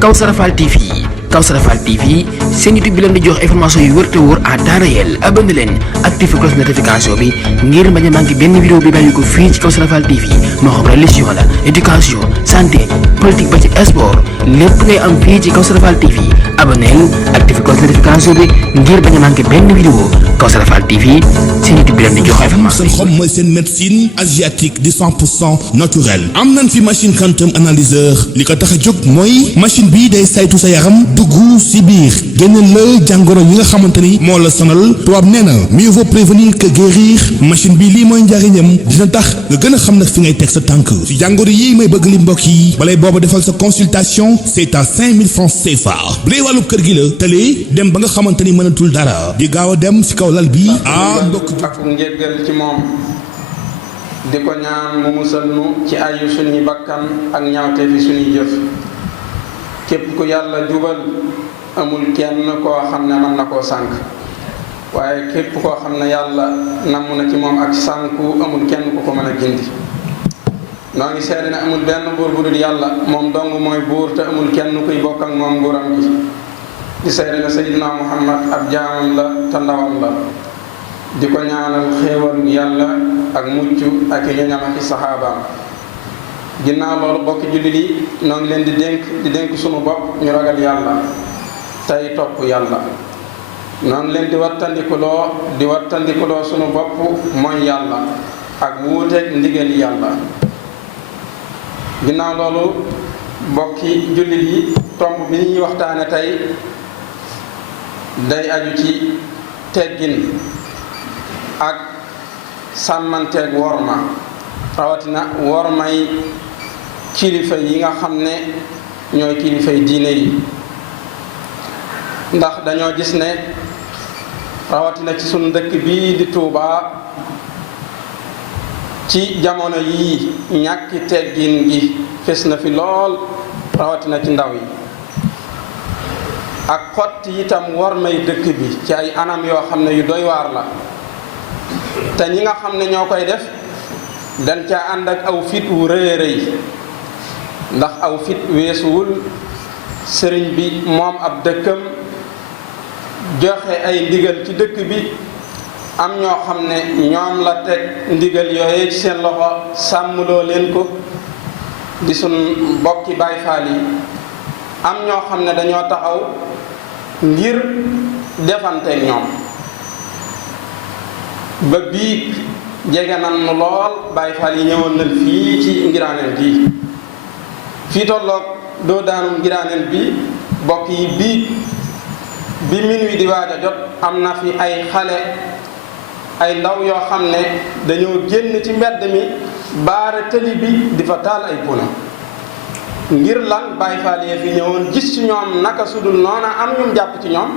Kawsara Fall TV. Kawsara Fall TV seen YouTube bi leen di jox information yu wër te wóor à temps réel. Abonné leen activé cloche notification bi ngir bañ a manqué benn vidéo bi bàyyi ko fii ci Kawsara Fall TV moo xam religion la éducation santé politique ba ci sport lépp ngay am fii ci Kawsara Fall TV. Abonné leen activé cloche notification bi ngir bañ a manqué benn vidéo. Kawsara Fall TV seen YouTube bi leen di jox information yi. seen xom mooy seen médecine asiatique di 100% naturel. am nañ fi machine quantum analyseur li ko tax a jóg mooy machine bii day saytu sa yaram dugg si biir génneel la jàngoro yi nga xamante ni moo la sonal tubaab nee na mieux vaut prévenir que guérir machine bi lii mooy njariñam dina tax nga gën a xam nag fi ngay teg sa tànk si jàngoro yi may bëgg li mbokk yi balay booba defal sa consultation c'est à 5000 francs CFA bu dee wàllu kër gi la tëlee dem ba nga xamante ni mënatul dara di gaaw a dem si kaw lal bi mbokk ak njéggal ci moom di ko ñaan mu musal nu ci ayu suñuy bakkan ak ñaawte fi suñuy jëf képp ku yàlla jubal amul kenn koo xam ne mën na koo sànk waaye képp koo xam ne yàlla namm na ci moom ak sànku amul kenn ku ko mën a gindi noo ngi seede ne amul benn buur bu dul yàlla moom dong mooy buur te amul kenn kuy bokk ak moom nguuram gi di seede ne Seydina Muhammad ab jaamam la te ndawam la di ko ñaanal xéewal yàlla ak mucc ak i ñoñam ak i saxaabaam ginnaaw loolu bokki jullit yi noo ngi leen di dénk sunu bopp ñu ragal yàlla tey topp yàlla noo ngi leen di wattandikuloo sunu bopp mooy yàlla ak wuuteeg ndigali yàlla ginnaaw loolu bokki jullit yi tomb bi ñuy waxtaane tey day aju ci teggin ak sàmmanteeg worma rawatina wormay kilifa yi nga xam ne ñooy kilifay diine yi ndax dañoo gis ne rawatina ci sunu dëkk bii di Touba ci jamono yii ñàkki teggin gi fes na fi lool rawatina ci ndaw yi ak xotti itam wormay dëkk bi ci ay anam yoo xam ne yu doy waar la te ñi nga xam ne ñoo koy def dañ caa ànd ak aw fit wu rëy rëy ndax aw fit weesuwul sëriñ bi moom ab dëkkam joxe ay ndigal ci dëkk bi am ñoo xam ne ñoom la teg ndigal yooye ci seen loxo sàmmloo leen ko di sun mbokki Baay Faal yi am ñoo xam ne dañoo taxaw ngir defanteeg ñoom ba biig jege nan nu lool Baay Faal yi ñëwoon nañ fii ci ngiraaneen bii fii tolloog doo daanum ngiraaneen bi bokk yi bi minuit di waaj a jot am na fi ay xale ay ndaw yoo xam ne dañoo génn ci mbedd mi baare tëli bi di fa taal ay puna ngir lan Baay Faal yi fi ñëwoon gis ci ñoom naka sudul noona am ñum jàpp ci ñoom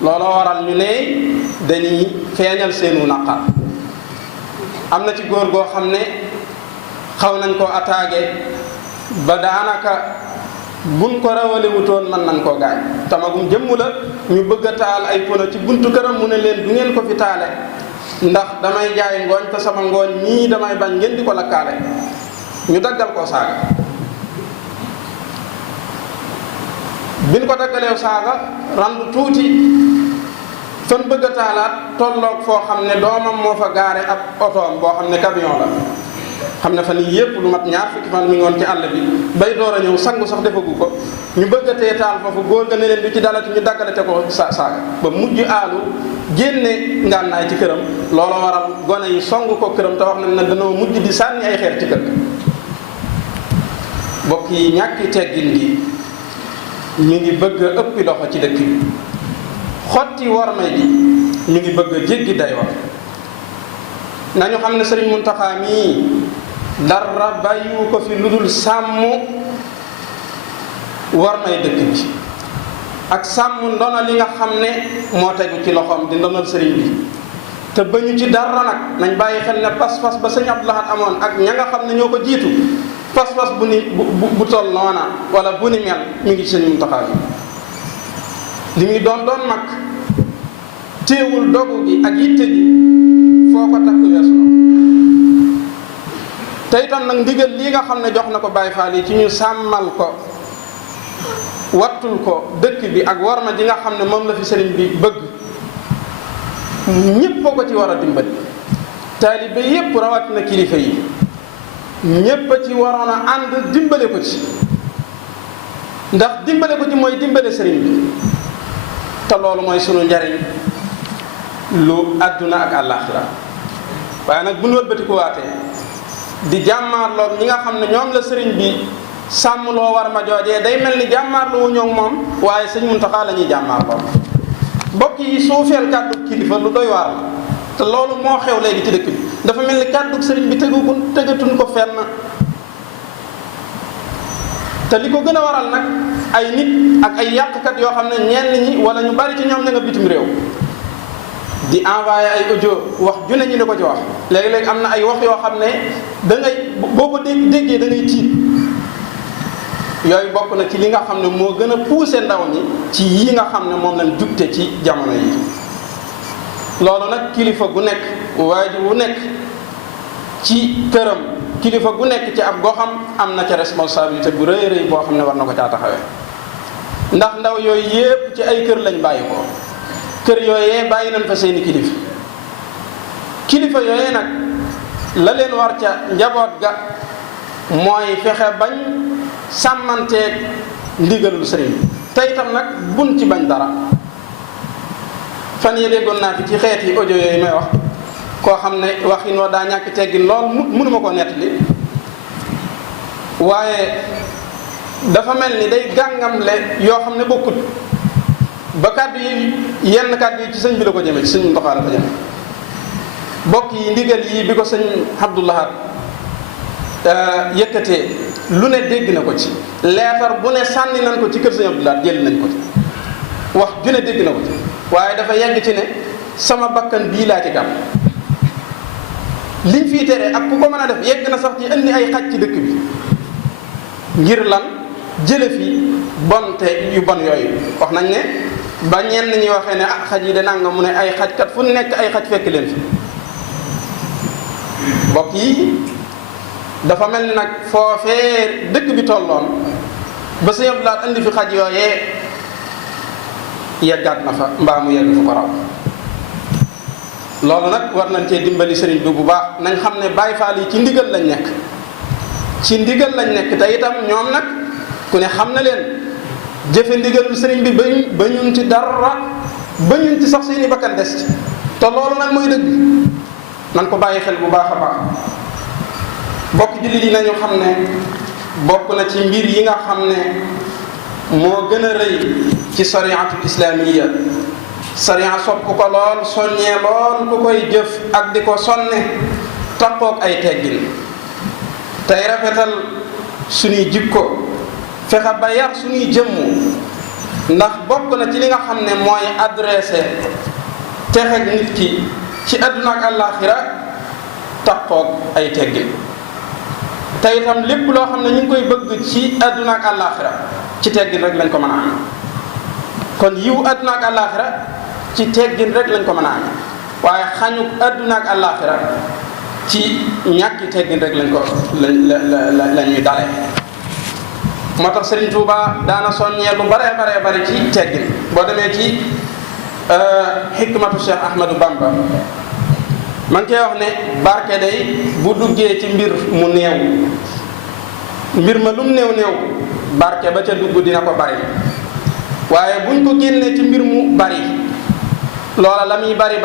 looloo waral ñu ne dañuy feeñal seenu naqar am na ci góor goo xam ne xaw nañ koo attaqué ba daanaka buñ ko rawale wutoon mën nañ koo gaañ tamagum jëmm la ñu bëgg a taal ay pono ci buntu këram mu ne leen du ngeen ko fi taale ndax damay jaay ngooñ te sama ngooñ ñii damay bañ ngeen di ko lakkaale ñu daggal ko saaga biñ ko daggaleew saaga randu tuuti fan bëgg a taalaat tolloog foo xam ne doomam moo fa gaare ab otoom boo xam ne camion la xam ne fan yii yëpp lu mat ñaar fukki fan mi ngi woon ci àll bi bay door a ñëw sangu sax defagu ko ñu bëgg a tee taal foofu góor ga ne leen du ci dalati ñu daggalate ko saaga ba mujj aalu génne ngànnaay ci këram loolu waral gone yi song ko këram te wax nañ ne dañoo mujj di sànni ay xeer ci kër ga bokk yi ñàkki teggin gi mi ngi bëgg a ëppi loxo ci dëkk bi xotti wormay gi mi ngi bëgg a jéggi day wax nañu xam ne Sëriñ Muntaxa mii dara bàyyiwu ko fi lu dul sàmm wormay dëkk bi ak sàmm ndono li nga xam ne moo tegu ci loxoom di ndonal sëriñ bi te bañu ci dara nag nañ bàyyi xel ne pas-pas ba sëñ Abdou Lahad amoon ak ña nga xam ne ñoo ko jiitu pas-pas bu ni bu toll noona wala bu ni mel mi ngi ci Sëriñ Muntaxa bi li muy doon mag téewul dogu gi ak yitte gi foo ko takk weesu na te itam nag ndigal lii nga xam ne jox na ko Baay Faal yi ci ñu sàmmal ko wattul ko dëkk bi ak warma ji nga xam ne moom la fi sëriñ bi bëgg ñépp a ko ci war a dimbali taalibe yépp rawatina kilifa yi ñépp a ci waroon a ànd dimbale ko ci ndax dimbale ko ci mooy dimbale sëriñ bi te loolu mooy sunu njariñ lu àdduna ak àllaaxira waaye nag bu ñu wëlbatiku waatee di jàmmaarloo ñi nga xam ne ñoom la sëriñ bi sàmmloo war ma joojee day mel ni jàmmaarloo wu ñoo moom waaye sëñ Muntaxa la ñuy jàmmaarloo bokk yi suufeel kàddu kilifa lu doy waar la te loolu moo xew léegi ci dëkk bi dafa mel ni kàddu sëriñ bi tëgatuñ ko fenn te li ko gën a waral nag ay nit ak ay yàqkat yoo xam ne ñenn ñi wala ñu bari ci ñoom ña nga bitim réew di envoyé ay audio wax ju ne ñu ne ko ci wax léegi-léegi am na ay wax yoo xam ne da ngay boo ko déggee da ngay tiit yooyu bokk na ci li nga xam ne moo gën a poussé ndaw ñi ci yi nga xam ne moom lañ jugte ci jamono yi loolu nag kilifa gu nekk waajur wu nekk ci këram kilifa gu nekk ci ab goxam am na ca responsabilité bu rëy rëy boo xam ne war na ko caa taxawee ndax ndaw yooyu yépp ci ay kër lañ bàyyi ko kër yooyee bàyyi nañ fa seeni kilifa yooyee nag la leen war ca njaboot ga mooy fexe bañ sàmmanteeg ndigalul sëriñ te itam nag buñ ci bañ dara fan yii déggoon naa fi ci xeeti audio yooyu may wax koo xam ne waxin wa daa ñàkk teggin lool mënuma ko nettali waaye dafa mel ni day gàngamle yoo xam ne bokkut ba kàddu yi yenn kàddu yi ci sëñ bi la ko jëme ci sëñ Muntaxa la ko jëme bokk yi ndigal yi bi ko sëñ Abdoulahat yëkkatee lu ne dégg na ko ci leetar bu ne sànni nañ ko ci kër sëñ Abdoulahat jël nañ ko ci wax ju ne dégg na ko ci waaye dafa yegg ci ne sama bakkan bii laa ci gàmm liñ fiy tere ak ku ko mën a def yegg na sax ci indi ay xaj ci dëkk bi ngir lan jële fi bonte yu bon yooyu wax nañ ne ba ñenn ñi waxee ne ah xaj yi de nanga mu ne ay xaj kat fu nekk ay xaj fekk leen fi mbokk yi dafa mel ni nag foofee dëkk bi tolloon ba sëñ Abdoulaye indi fi xaj yooyee yeggaat na fa mbaa mu yegg fu ko raw loolu nag war nañ cee dimbali sëriñ bi bu baax nañ xam ne Baay Faal yi ci ndigal lañ nekk ci ndigal lañ nekk te itam ñoom nag ku ne xam na leen jëfe ndigalul sëriñ bi ba ñun ci dara ba ñun ci sax seeni bakkan des ci te loolu nag mooy dëgg nan ko bàyyi xel bu baax a baax bokk jullit yi nañu xam ne bokk na ci mbir yi nga xam ne moo gën a rëy ci sariatul islaamiya sariya sopp ko lool soññee lool ku koy jëf ak di ko sonne takkook ay teggin tey rafetal suñuy jikko fexe ba yar suñuy jëmm ndax bokk na ci li nga xam ne mooy adressé texeg nit ki ci àdduna ak àllaaxira takkook ay teggin te itam lépp loo xam ne ñu ngi koy bëgg ci àdduna ak àllaaxira ci teggin rek lañ ko mën a am kon yiw àdduna ak àllaaxira ci teggin rek lañ ko mën a am waaye xañu àdduna ak àllaaxira ci ñàkki teggin rek lañ ko la ñuy dale moo tax Serigne Touba daana soññee lu bare bari ci teggin boo demee ci xikmatu Cheikh Ahmadou Bamba ma ngi koy wax ne barke day bu duggee ci mbir mu néew mbir ma lum néew barke ba ca dugg dina ko bari waaye buñ ko génnee ci mbir mu bari loola la muy bari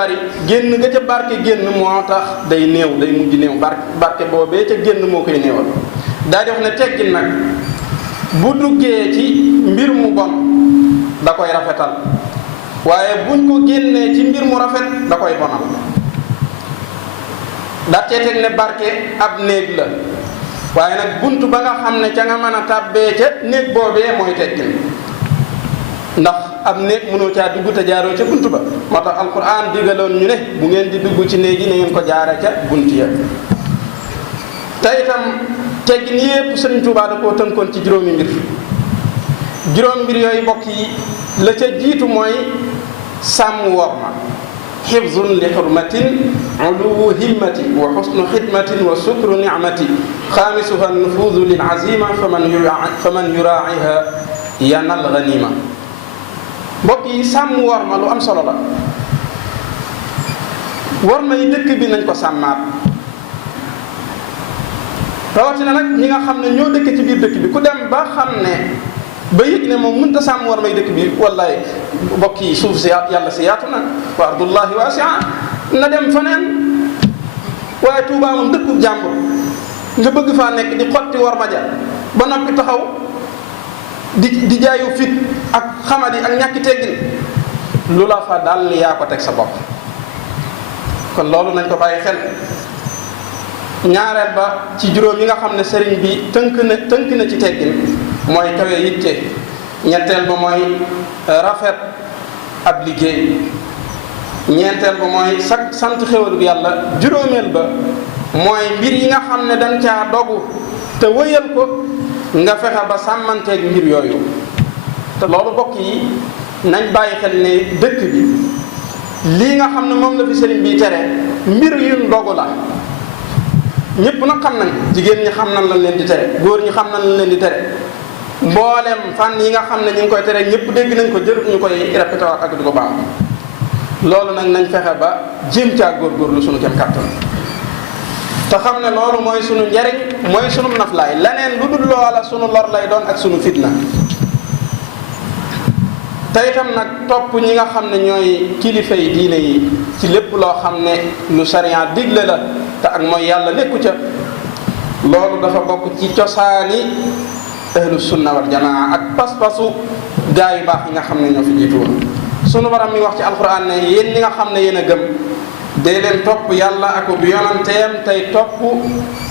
génn nga ca barke génn moo tax day néew day mujj néew barke boobee ca génn moo koy néewal daal di wax ne teggin nag bu duggee ci mbir mu bon da koy rafetal waaye buñ ko génnee ci mbir mu rafet da koy bonal daa cee teg ne barke ab néeg la waaye nag bunt ba nga xam ne ca nga mën a tàbbee ca néeg boobee mooy teggin ndax ab néeg mënoo caa dugg te jaaroo ca bunt ba moo tax alquran digaloon ñu ne bu ngeen di dugg ci néeg yi na ngeen ko jaare ca bunt ya te itam teggin yépp Sëriñ Tuubaa da koo tënkoon ci juróomi mbir yooyu mbokk yi la ca jiitu mooy sàmm worma xifzun li xurmatin uluwu himmati wa xusnu xidmatin wa sukru nicmati xaamisuha nufuudu lil azima faman yuraaciha yanal ganima. mbokk yi sàmm worma lu am solo la. worma yi dëkk bi nañ ko sàmmaat rawatina nag ñi nga xam ne ñoo dëkk ci biir dëkk bi ku dem ba xam ne ba yëg ne moom mënut a sàmm worma yi dëkk bi wallaay mbokk yi suuf si yàlla si yaatu na wa ardullahi waasi'a na dem faneen. waaye Tuubaa moom dëkkub jàmbur nga bëgg faa nekk di xotti worma ja ba noppi taxaw di jaayu fit ak xamadi ak ñàkki teggin lu la fa dal yaa ko teg sa bopp. kon loolu nañ ko bàyyi xel. ñaareel ba ci juróom yi nga xam ne sëriñ bi tënk na ci teggin mooy kawe yitte. ñetteel ba mooy rafet ab liggéey. ñeenteel ba mooy sant xéwalu yàlla. juróomeel ba mooy mbir yi nga xam ne dañ caa dogu te wëyal ko nga fexe ba sàmmanteeg mbir yooyu. te loolu bokk yi nañ bàyyi xel ne dëkk bi lii nga xam ne moom la fi sëriñ bi tere mbir yu dogu la. ñëpp nag xam nañ jigéen ñi xam nañ lañ leen di tere góor ñi xam nañ lañ leen di tere mboolem fànn yi nga xam ne ñu ngi koy tere ñëpp dégg nañ ko jërut ñu koy répété ak di ko baax. loolu nag nañ fexe ba jéem caa góorgóorlu sunu kem kàttan te xam ne loolu mooy sunu njariñ mooy sunu naflaay leneen lu dul loola sunu lor lay doon ak sunu fitna. te itam nag topp ñi nga xam ne ñooy kilifa yi diine yi ci lépp loo xam ne lu sariya digle la te ak mooy yàlla nekku ca loolu dafa bokk ci cosaani ahlu sunna wal jamaa ak pas-pasu gaa yu baax yi nga xam ne ñoo fi jiitu woon. sunu borom mi wax ci alquran ne yéen ñi nga xam ne yéen a gëm dee leen topp yàlla ak bu yonanteem tey topp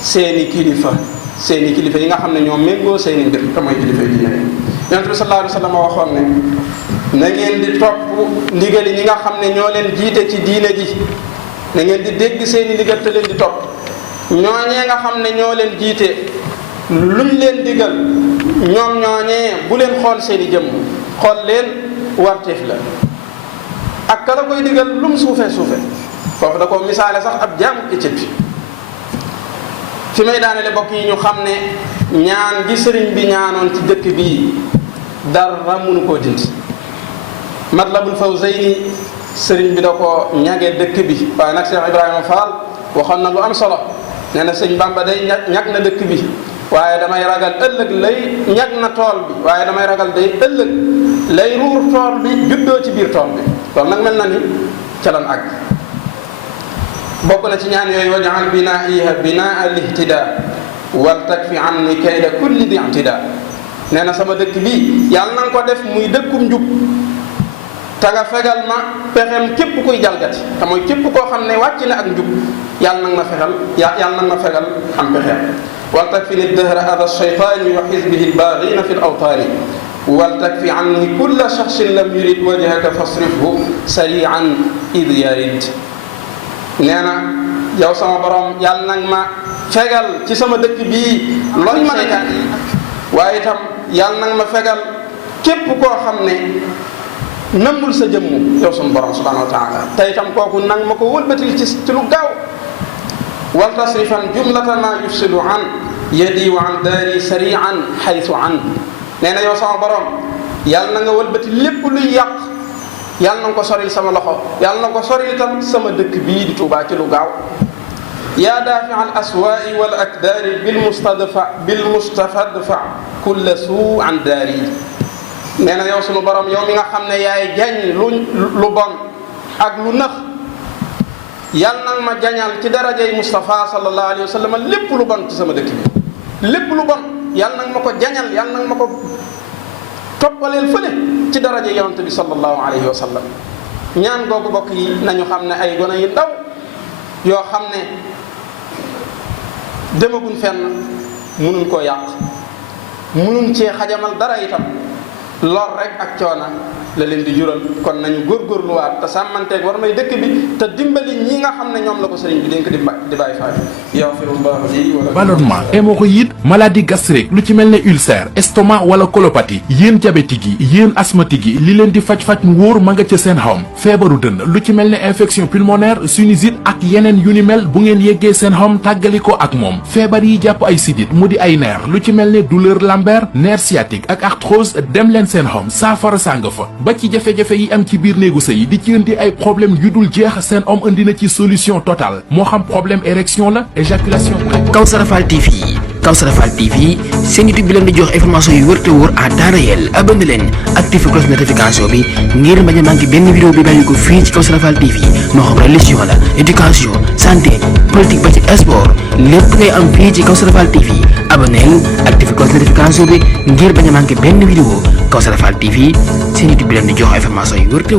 seeni kilifa yi nga xam ne ñoo méngoo seeni mbir te mooy kilifa yi diine. yonent bi sallallahu alayhi wa sallam waxoon ne na ngeen di topp ndigali ñi nga xam ne ñoo leen jiite ci diine ji na ngeen di dégg seeni ndigal te leen di topp ñooñee nga xam ne ñoo leen jiite luñ leen digal ñoom ñooñee bu leen xool seeni jëmm xool leen warteef la ak kala koy digal lum suufe foofu da ko misaale sax ab jaamu Éthiopie. fi may daanele bokk yi ñu xam ne ñaan gi sëriñ bi ñaanoon ci dëkk bii dara mënu koo dindi. Matlabul Fawzayni sëriñ bi da ko ñagee dëkk bi waaye nag Cheikh Ibrahima Fall waxoon na lu am solo nee na sëñ Bamba day ñag na dëkk bi waaye damay ragal ëllëg lay ñag na tool bi waaye damay ragal day ëllëg lay ruur tool bi juddoo ci biir tool bi loolu nag mel na ni ca lan àgg. bokk na ci ñaan yooyu waj'al binaa'iha binaa'a al-ihtida wal takfi anni kayda kulli di i'tida. nee na sama dëkk bi yàlla na nga ko def muy dëkkum njub te nga fegal ma pexem képp kuy jalgati te mooy képp koo xam ne wàcc na ak njub yàlla na nga ma fegal am pexem. wal takfi ni dahra ada shaytaani wa xisbihi albaagiina fi l-awtaani wal takfi anni kulla shaxsin lam yurid wajhaka fasrifhu sari'an id yarid. nee na yow sama borom yàlla nag ma fegal ci sama dëkk bii looy mën a waaye itam yàlla nag ma fegal képp koo xam ne nëmbul sa jëmm yow sunu borom subhanahu wa taala te itam kooku nag ma ko wëlbatil ci lu gaaw. wal tasrifan jumlata ma yufsidu an yadi wa an daari sari'an xaytu an. nee na yow sama borom yàlla na nga wëlbati lépp luy yàq yàlla na nga ko soril sama loxo yàlla na nga ko soril itam sama dëkk bii di Tuubaa ci lu gaaw. yaa daafi al aswaai wal akdaari bil mustafadfa kulla suu an daari. nee na yow sunu borom yow mi nga xam ne yaay jañ lu bon ak lu nëx yàlla na ma jañal ci darajay Mustafa sallallahu alayhi wa sallam lépp lu bon ci sama dëkk bi lépp lu bon yàlla na ma ko jañal yàlla na ma ko toppaleel fële ci daraja yonent bi sallallahu alayhi wa sallam. ñaan googu bokk yi nañu xam ne ay gone yu ndaw yoo xam ne demaguñ fenn mënuñ koo yàq mënuñ cee xajamal dara itam lor rek ak coona la leen di jural. kon nañu góorgóorluwaat te sàmmanteeg war may dëkk bi te dimbali ñi nga xam ne ñoom la ko sëriñ bi dénk di bàyyi faal yaxfirullahu li wala ballonnement, hémorroïde, maladie gastrique lu ci mel ne ulcère, estomac wala colopathie, yéen diabétique yi yéen asthmatique yi li leen di faj-faj mu wóor ma nga ca seen home. feebaru dënn lu ci mel ne infection pulmonaire, sinusite ak yeneen yu ni mel bu ngeen yeggee seen home tàggali ko ak moom. feebar yi jàpp ay sidit mu di ay nerf lu ci mel ne douleur lombaire, nerf sciatique ak arthrose dem leen seen home saafara sàng fa. ba ci jafe-jafe yi am ci biir néegu sëy di ci indi ay problème yu dul jeex seen home indi na ci solution totale moo xam problème érection la éjaculation précoce. Kawsara Fall TV Kawsara Fall TV seen YouTube bi leen di jox information yu wër te wóor à temps réel abonné leen activé cloche notification bi ngir bañ a manqué benn vidéo bi bàyyi ko fii ci Kawsara Fall TV moo xam religion la éducation santé politique ba ci sport lépp ngay am fii ci Kawsara Fall TV abonné activé cloche notification bi ngir bañ a manqué benn vidéo Kawsara Fall TV seen YouTube bi leen di jox information yu wër te